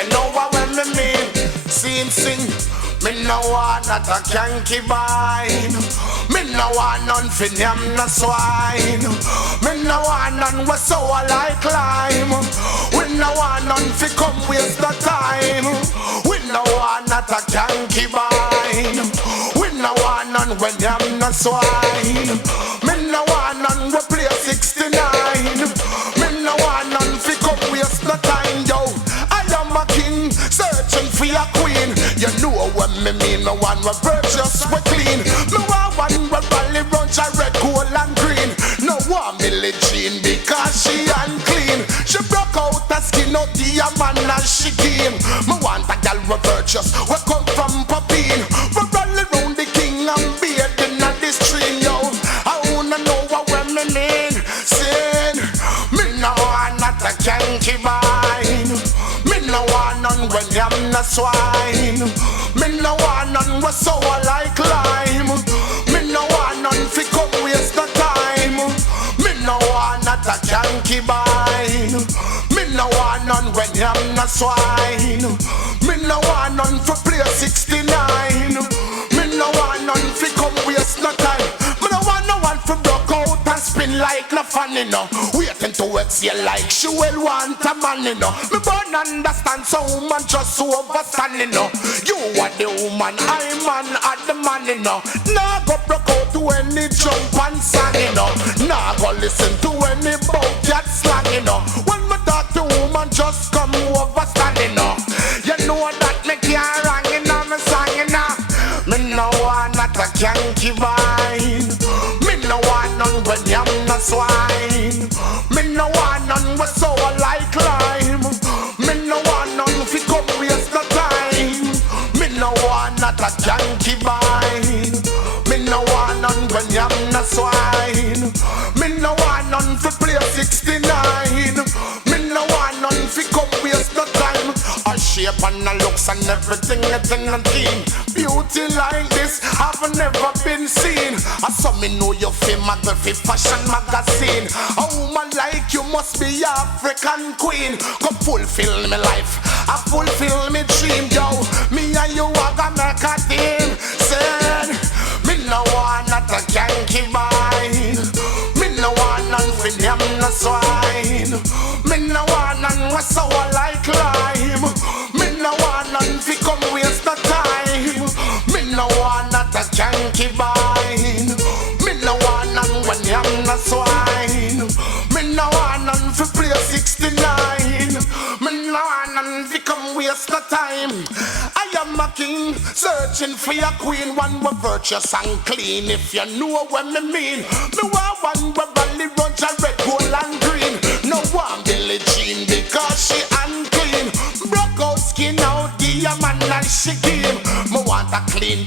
you know what me mean. Sing, me no want not a concubine. Me no want none for them no swine. Me no want none with so I climb. We no want none for come waste the time. We no want not a concubine. We no want none when them no swine. Me no want none we play 69. Me no want none for come waste the time, yo. I am a king searching for a queen. You know what me mean, no one will virtuous, we clean. No one will valley brunch, I red, gold and green. No one Millie Jean because she unclean. She broke out her skin out the man and she came. Me want a gal we virtuous, we come from Papine. We run around the king and bathing at this stream, yo. I wanna know what me mean. Sin, me no want not a concubine. Me no want none when I'm not swine. Me no want none with so I climb. Me no want none fi come waste the time. Me no want not a concubine. Me no want none when I'm not swine. Me no want none for play 69. Me no want none fi come waste the time. Me no want no one fi broke out and spin like no funny no. Waiting to exhale like she will want a man, you know. Me born understand so woman just so overstanding, you know. You are the woman, I man are the man, you know. Nah go broke out to any jump and song, you know. Nah go listen to any bout that slang, you know. When me talk to woman just come overstand, you know. You know that me can't wrong, you know, me song, you know. Me no want not a concubine. Me no want none when I'm not swine. Me no want none with so I climb. Me no want none fi come waste the time. Me no want not a concubine. Me no want none when I'm not swine. Me no want none fi play 69. Me no want none fi come waste the time. A shape and a looks and everything that's in the team. Beauty like this have never been seen. I saw me know you feel magazine, fashion magazine. A woman like you must be African queen. Come fulfill me life, I fulfill me dream, yo. Me and you are gonna make a team. Said, me no want not a concubine. Me no want none for them no swine. Me no want none with so I climb. Me no want none fi come waste the time. Me no want not a concubine. Me no want none when I'm not swine. Me no want none fi play 69. Me no want none fi come waste the time. I am a king searching for a queen, one with virtuous and clean. If you know what me mean, me want one with valley runs and red, gold and green. No one Billie Jean because she unclean. Broke out skin out the man and she came. Me want a clean